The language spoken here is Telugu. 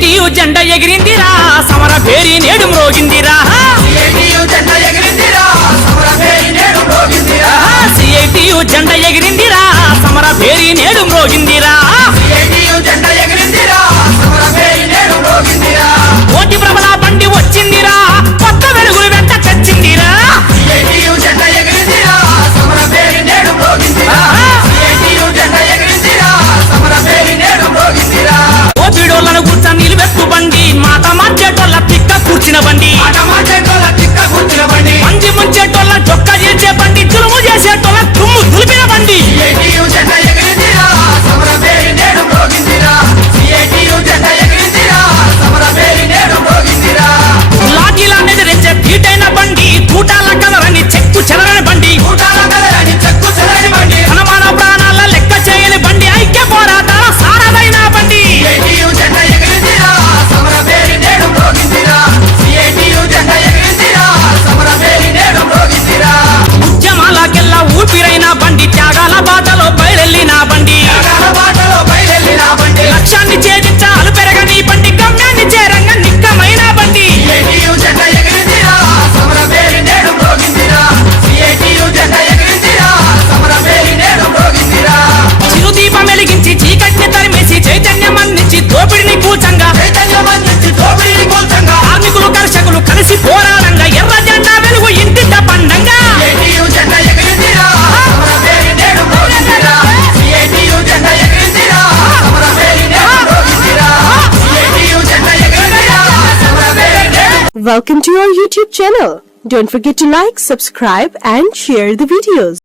సిఐటియు జెండా ఎగిరిందిరా సమర పేరి నేడు మ్రోగిందిరా సిఐటియు జెండా ఎగిరిందిరా సమర పేరి నేడు మ్రోగిందిరా సిఐటియు జెండా ఎగిరిందిరా సమర పేరి నేడు మ్రోగిందిరా సిఐటియు జెండా ఎగిరిందిరా సమర పేరి నేడు మ్రోగిందిరా కోటి ప్రబల బండి వచ్చిందిరా కొత్త వెలుగులు వెంట తెచ్చిందిరా సిఐటియు జెండా ఎగిరిందిరా సమర పేరి నేడు మ్రోగిందిరా సిఐటియు జెండా ఎగిరిందిరా సమర పేరి నేడు మ్రోగిందిరా ఓపిడోళ్ళను కూర్చొని నిలువెత్తు బండి మాట మార్చేటోళ్ళ తిక్క కూర్చిన బండి ఆట మాటేటోళ్ళ తిక్క కూర్చిన బండి మంచి ముంచేటోళ్ళ చొక్క చేసే బండి తులుము చేసేటోళ్ళ తుమ్ము దులిపిన బండి సిఐటియు జెండా ఎగిరిందిరా సమర పేరి నేడు మ్రోగిందిరా సిఐటియు జెండా ఎగిరిందిరా సమర పేరి నేడు మ్రోగిందిరా లాఠీలను ఎదిరించే పీటైన బండి తూటాల కలరని చెక్కు చెరగని బండి ఊటాల కదలని చెక్కు చెరని బండి హనుమాన ప్రాణాల లెక్క చేయని బండి ఐక్య పోరాటాల సారదైన బండి సిఐటియు జెండా ఎగిరిందిరా సమర పేరి నేడు మ్రోగిందిరా సిఐటియు జెండా ఎగిరిందిరా సమర పేరి నేడు మ్రోగిందిరా ఉద్యమాలకెల్లా ఊపిరైన బండి త్యాగాల బాటలో బయలెళ్ళిన బండి జగాల బాటలో బయలెళ్ళిన బండి లక్ష్యాన్ని ఛేదించాలు పెరగని బండి గమ్యాన్ని చేరంగా నిక్కమైన బండి సిఐటియు జెండా ఎగిరిందిరా సమర పేరి నేడు మ్రోగిందిరా సిఐటియు జెండా ఎగిరిందిరా సమర పేరి నేడు మ్రోగిందిరా చిరుదీపం వెలిగించి చీకటిని తరిమేసి చైతన్యం అందించి దోపిడిని కూచంగా చైతన్యం అందించి దోపిడీని కూల్చంగా కార్మికులు కర్షకులు కలిసి పోరాడంగా ఎర్ర జెండా వెలుగు ఇంటింట పండంగా సిఐటియు జెండా ఎగిరిందిరా సమర పేరి నేడు మ్రోగిందిరా సిఐటియు జెండా ఎగిరిందిరా సమర పేరి నేడు మ్రోగిందిరా సిఐటియు జెండా ఎగిరిందిరా సమర పేరి నేడు Welcome to our YouTube channel. Don't forget to like, subscribe and share the videos.